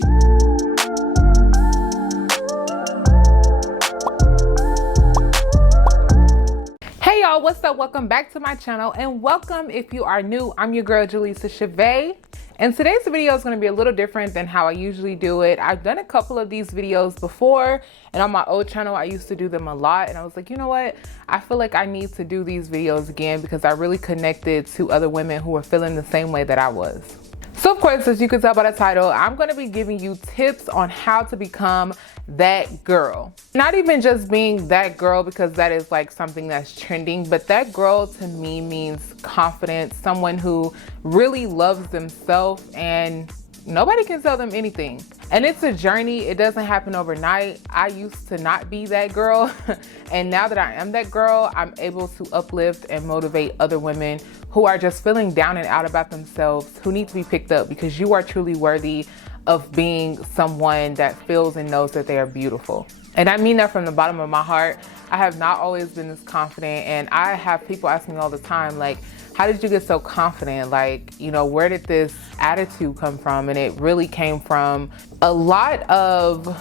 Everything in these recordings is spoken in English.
Hey y'all, what's up? Welcome back to my channel, and welcome if you are new. I'm your girl Jaleesa Chavez, and today's video is going to be a little different than how I usually do it. I've done a couple of these videos before, and on my old channel I used to do them a lot, and I was like, you know what, I feel like I need to do these videos again because I really connected to other women who were feeling the same way that I was. So of course, as you can tell by the title, I'm going to be giving you tips on how to become that girl. Not even just being that girl because that is like something that's trending, but that girl to me means confidence, someone who really loves themselves and nobody can tell them anything. And it's a journey. It doesn't happen overnight. I used to not be that girl. And now that I am that girl, I'm able to uplift and motivate other women who are just feeling down and out about themselves, who need to be picked up because you are truly worthy of being someone that feels and knows that they are beautiful. And I mean that from the bottom of my heart. I have not always been this confident, and I have people ask me all the time, like, how did you get so confident? Like, you know, where did this attitude come from? And it really came from a lot of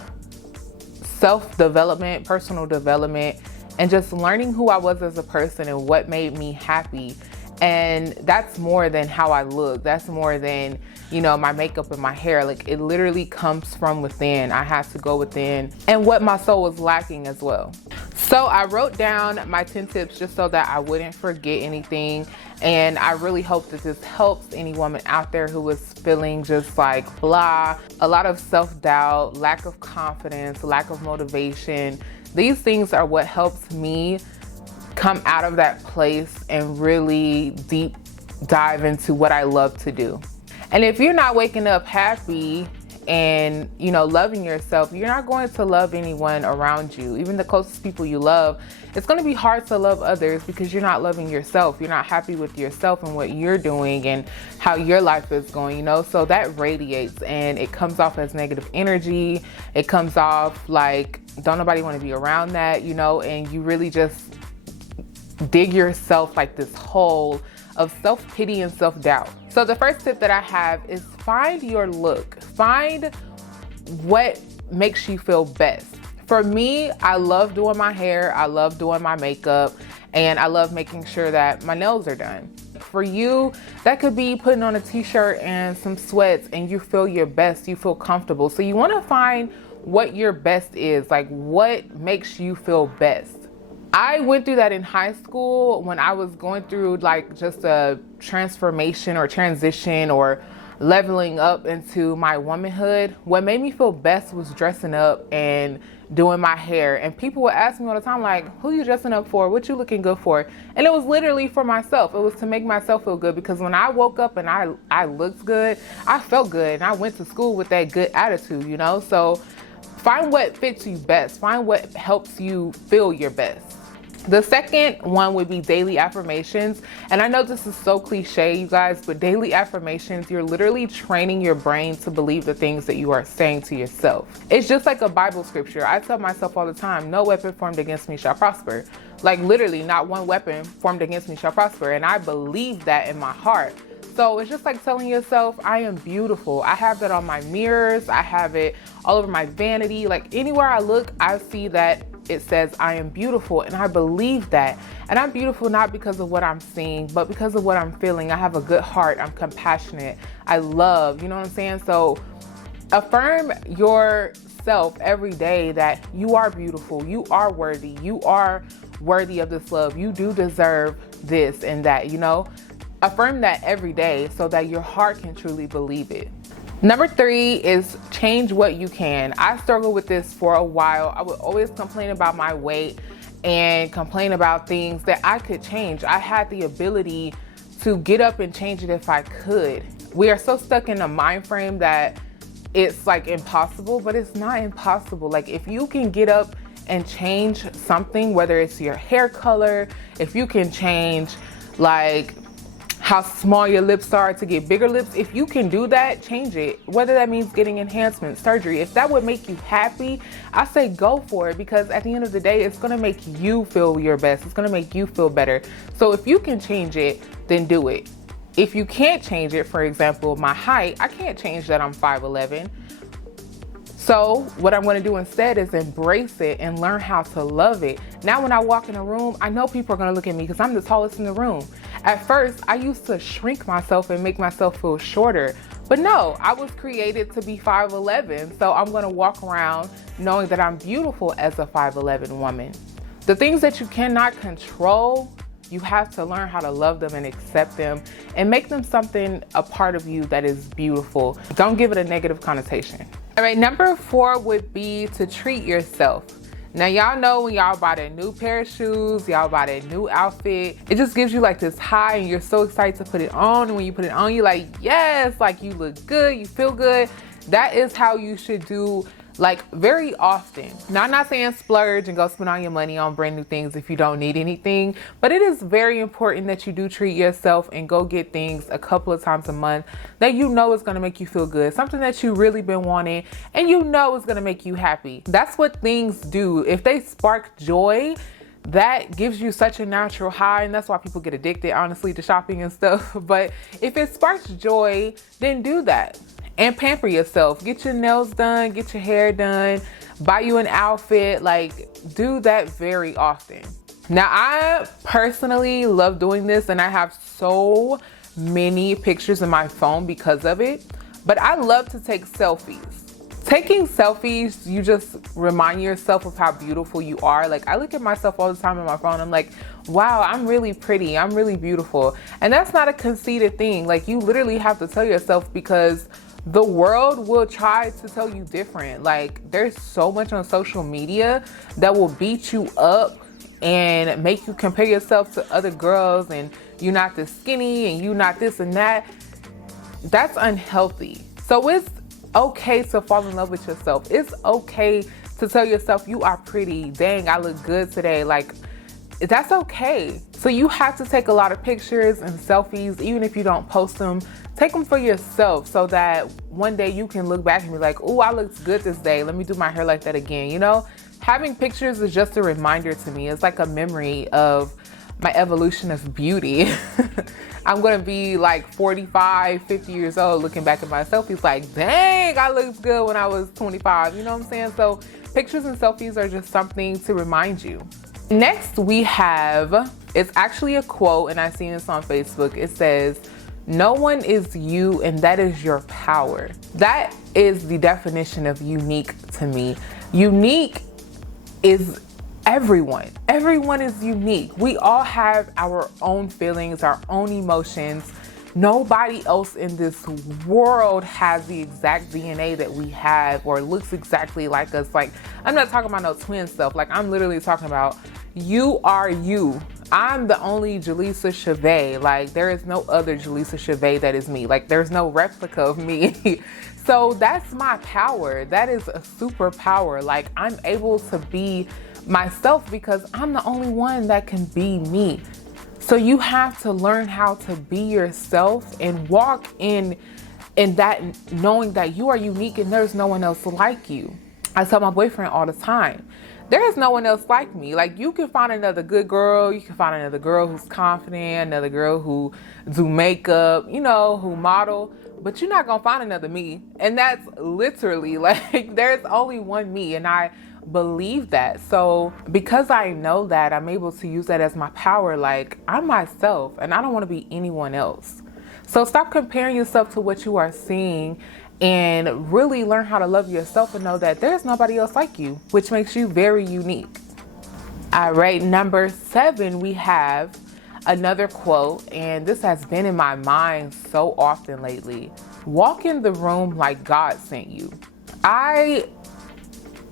self-development, personal development, and just learning who I was as a person and what made me happy. And that's more than how I look. That's more than, you know, my makeup and my hair. Like, it literally comes from within. I had to go within and what my soul was lacking as well. So I wrote down my 10 tips just so that I wouldn't forget anything. And I really hope that this helps any woman out there who is feeling just like blah, a lot of self-doubt, lack of confidence, lack of motivation. These things are what helps me come out of that place and really deep dive into what I love to do. And if you're not waking up happy and, you know, loving yourself, you're not going to love anyone around you. Even the closest people you love, it's going to be hard to love others because you're not loving yourself. You're not happy with yourself and what you're doing and how your life is going, you know? So that radiates and it comes off as negative energy. It comes off like, don't nobody want to be around that, you know? And you really just dig yourself like this hole of self-pity and self-doubt. So the first tip that I have is find your look. Find what makes you feel best. For me, I love doing my hair, I love doing my makeup, and I love making sure that my nails are done. For you, that could be putting on a t-shirt and some sweats and you feel your best, you feel comfortable. So you want to find what your best is, like what makes you feel best. I went through that in high school when I was going through like just a transformation or transition or leveling up into my womanhood. What made me feel best was dressing up and doing my hair. And people would ask me all the time, like, who you dressing up for? What you looking good for? And it was literally for myself. It was to make myself feel good because when I woke up and I looked good, I felt good. And I went to school with that good attitude, you know? So find what fits you best. Find what helps you feel your best. The second one would be daily affirmations. And I know this is so cliche, you guys, but daily affirmations, you're literally training your brain to believe the things that you are saying to yourself. It's just like a Bible scripture. I tell myself all the time, no weapon formed against me shall prosper. Like literally not one weapon formed against me shall prosper. And I believe that in my heart. So it's just like telling yourself, I am beautiful. I have that on my mirrors. I have it all over my vanity. Like anywhere I look, I see that it says I am beautiful, and I believe that. And I'm beautiful not because of what I'm seeing, but because of what I'm feeling. I have a good heart. I'm compassionate. I love, you know what I'm saying? So affirm yourself every day that you are beautiful. You are worthy. You are worthy of this love. You do deserve this and that, you know? Affirm that every day so that your heart can truly believe it. Number 3 is change what you can. I struggled with this for a while. I would always complain about my weight and complain about things that I could change. I had the ability to get up and change it if I could. We are so stuck in a mind frame that it's like impossible, but it's not impossible. Like if you can get up and change something, whether it's your hair color, if you can change like how small your lips are to get bigger lips, if you can do that, change it. Whether that means getting enhancement surgery, if that would make you happy, I say go for it, because at the end of the day, it's gonna make you feel your best. It's gonna make you feel better. So if you can change it, then do it. If you can't change it, for example, my height, I can't change that I'm 5'11", So what I'm going to do instead is embrace it and learn how to love it. Now when I walk in a room, I know people are going to look at me because I'm the tallest in the room. At first, I used to shrink myself and make myself feel shorter. But no, I was created to be 5'11", so I'm going to walk around knowing that I'm beautiful as a 5'11" woman. The things that you cannot control, you have to learn how to love them and accept them and make them something, a part of you that is beautiful. Don't give it a negative connotation. All right, number 4 would be to treat yourself. Now, y'all know when y'all buy that new pair of shoes, y'all buy that new outfit, it just gives you like this high and you're so excited to put it on. And when you put it on, you're like, yes, like you look good, you feel good. That is how you should do, like, very often. Now, I'm not saying splurge and go spend all your money on brand new things if you don't need anything, but it is very important that you do treat yourself and go get things a couple of times a month that you know is gonna make you feel good, something that you really been wanting and you know is gonna make you happy. That's what things do. If they spark joy, that gives you such a natural high, and that's why people get addicted, honestly, to shopping and stuff. But if it sparks joy, then do that. And pamper yourself. Get your nails done, get your hair done, buy you an outfit, like do that very often. Now, I personally love doing this and I have so many pictures in my phone because of it, but I love to take selfies. Taking selfies, you just remind yourself of how beautiful you are. Like, I look at myself all the time on my phone. I'm like, wow, I'm really pretty. I'm really beautiful. And that's not a conceited thing. Like, you literally have to tell yourself, because the world will try to tell you different. Like, there's so much on social media that will beat you up and make you compare yourself to other girls, and you're not this skinny and you're not this and that. That's unhealthy. So it's okay to fall in love with yourself. It's okay to tell yourself you are pretty. Dang, I look good today. Like, that's okay. So you have to take a lot of pictures and selfies, even if you don't post them. Take them for yourself so that one day you can look back and be like, oh, I looked good this day. Let me do my hair like that again. You know, having pictures is just a reminder to me. It's like a memory of my evolution of beauty. I'm going to be like 45, 50 years old looking back at my selfies like, dang, I looked good when I was 25. You know what I'm saying? So pictures and selfies are just something to remind you. Next we have, it's actually a quote, and I've seen this on Facebook. It says, no one is you, and that is your power. That is the definition of unique to me. Unique is everyone. Everyone is unique. We all have our own feelings, our own emotions. Nobody else in this world has the exact DNA that we have or looks exactly like us. Like, I'm not talking about no twin stuff. Like, I'm literally talking about you are you. I'm the only Jaleesa Chavez. Like, there is no other Jaleesa Chavez that is me. Like, there's no replica of me. So that's my power. That is a superpower. Like, I'm able to be myself because I'm the only one that can be me. So you have to learn how to be yourself and walk in that, knowing that you are unique and there's no one else like you. I tell my boyfriend all the time, there is no one else like me. Like, you can find another good girl, you can find another girl who's confident, another girl who do makeup, you know, who model, but you're not gonna find another me. And that's literally, like, there's only one me, and I believe that. So because I know that, I'm able to use that as my power. Like, I'm myself and I don't want to be anyone else. So stop comparing yourself to what you are seeing and really learn how to love yourself and know that there's nobody else like you, which makes you very unique. All right, number 7, we have another quote, and this has been in my mind so often lately. Walk in the room like God sent you.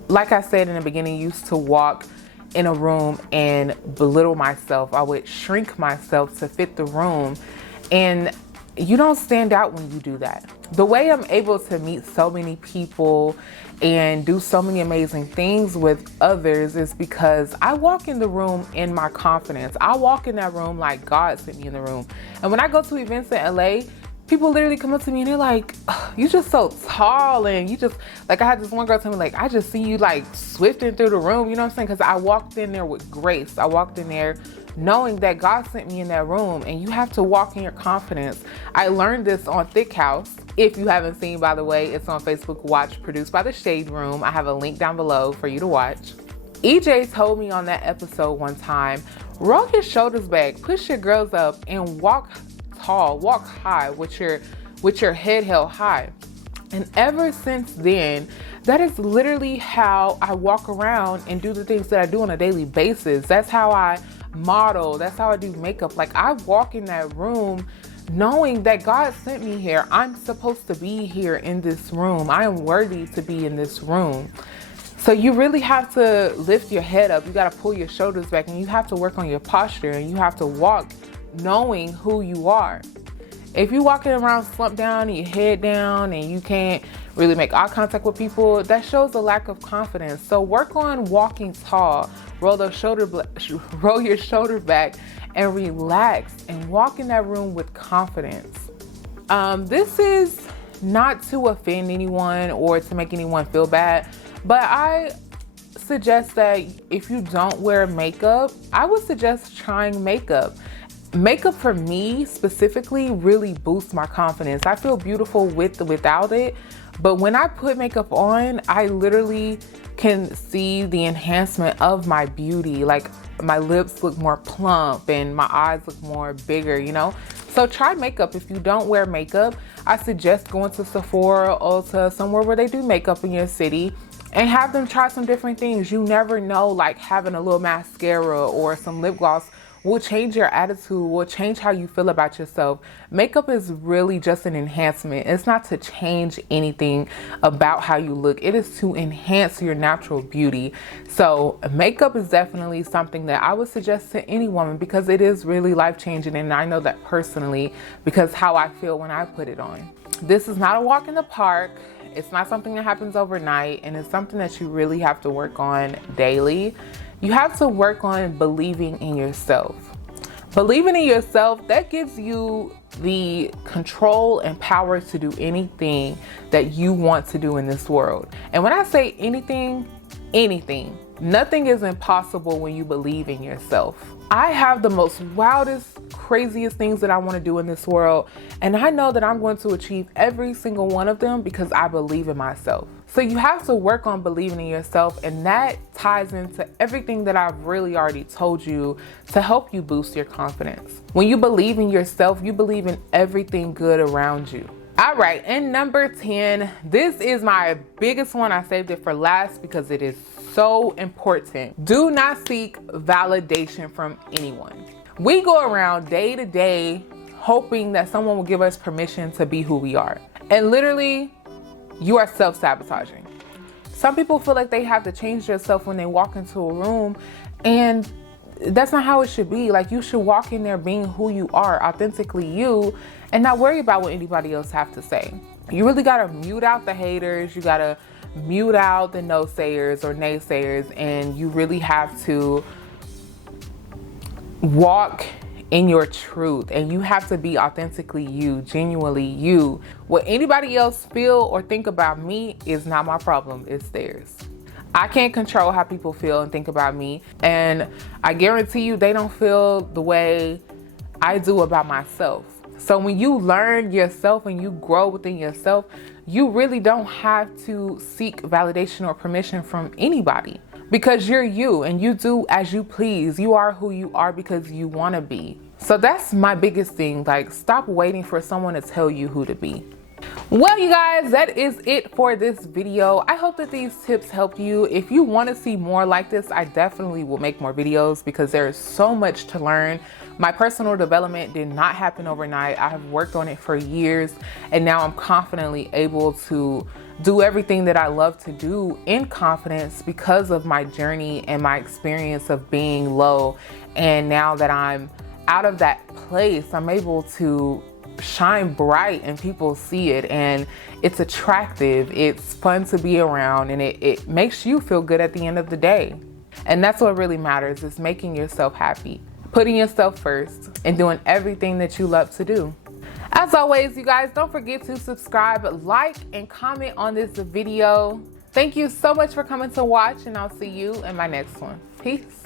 Like I said in the beginning, used to walk in a room and belittle myself. I would shrink myself to fit the room. And you don't stand out when you do that. The way I'm able to meet so many people and do so many amazing things with others is because I walk in the room in my confidence. I walk in that room like God sent me in the room. And when I go to events in LA, people literally come up to me and they're like, "Ugh, you just so tall," and you just, like, I had this one girl tell me, like, "I just see you like swifting through the room," you know what I'm saying? Because I walked in there with grace. I walked in there knowing that God sent me in that room, and you have to walk in your confidence. I learned this on Thick House. If you haven't seen, by the way, it's on Facebook Watch, produced by the Shade Room. I have a link down below for you to watch. EJ told me on that episode one time, roll your shoulders back, push your girls up, and walk tall, walk high with your head held high. And ever since then, that is literally how I walk around and do the things that I do on a daily basis. That's how I model. That's how I do makeup. Like, I walk in that room knowing that God sent me here. I'm supposed to be here in this room. I am worthy to be in this room. So you really have to lift your head up. You got to pull your shoulders back, and you have to work on your posture, and you have to walk knowing who you are. If you're walking around slumped down and your head down and you can't really make eye contact with people, that shows a lack of confidence. So work on walking tall, roll your shoulder back and relax and walk in that room with confidence. This is not to offend anyone or to make anyone feel bad, but I suggest that if you don't wear makeup, I would suggest trying makeup. Makeup for me specifically really boosts my confidence. I feel beautiful without it, but when I put makeup on, I literally can see the enhancement of my beauty. Like, my lips look more plump and my eyes look more bigger, you know? So try makeup. If you don't wear makeup, I suggest going to Sephora, Ulta, somewhere where they do makeup in your city, and have them try some different things. You never know, like having a little mascara or some lip gloss will change your attitude, will change how you feel about yourself. Makeup is really just an enhancement. It's not to change anything about how you look. It is to enhance your natural beauty. So makeup is definitely something that I would suggest to any woman, because it is really life-changing, and I know that personally because how I feel when I put it on. This is not a walk in the park. It's not something that happens overnight, and it's something that you really have to work on daily. You have to work on believing in yourself. Believing in yourself, that gives you the control and power to do anything that you want to do in this world. And when I say anything, nothing is impossible when you believe in yourself. I have the most wildest, craziest things that I want to do in this world, and I know that I'm going to achieve every single one of them because I believe in myself. So you have to work on believing in yourself, and that ties into everything that I've really already told you to help you boost your confidence. When you believe in yourself, you believe in everything good around you. All right, and number 10, this is my biggest one. I saved it for last because it is so important. Do not seek validation from anyone. We go around day to day hoping that someone will give us permission to be who we are. And literally, you are self-sabotaging. Some people feel like they have to change themselves when they walk into a room, and that's not how it should be. Like, you should walk in there being who you are, authentically you, and not worry about what anybody else have to say. You really gotta mute out the haters. You gotta mute out the no-sayers or naysayers, and you really have to walk in your truth, and you have to be authentically you, genuinely you. What anybody else feel or think about me is not my problem, it's theirs. I can't control how people feel and think about me, and I guarantee you they don't feel the way I do about myself. So when you learn yourself and you grow within yourself, you really don't have to seek validation or permission from anybody, because you're you and you do as you please. You are who you are because you want to be. So that's my biggest thing. Like, stop waiting for someone to tell you who to be. Well, you guys, that is it for this video. I hope that these tips help you. If you want to see more like this, I definitely will make more videos because there is so much to learn. My personal development did not happen overnight. I have worked on it for years, and now I'm confidently able to do everything that I love to do in confidence because of my journey and my experience of being low. And now that I'm out of that place, I'm able to shine bright and people see it, and it's attractive, it's fun to be around, and it makes you feel good at the end of the day. And that's what really matters, is making yourself happy, putting yourself first, and doing everything that you love to do. As always, you guys, don't forget to subscribe, like, and comment on this video. Thank you so much for coming to watch, and I'll see you in my next one. Peace.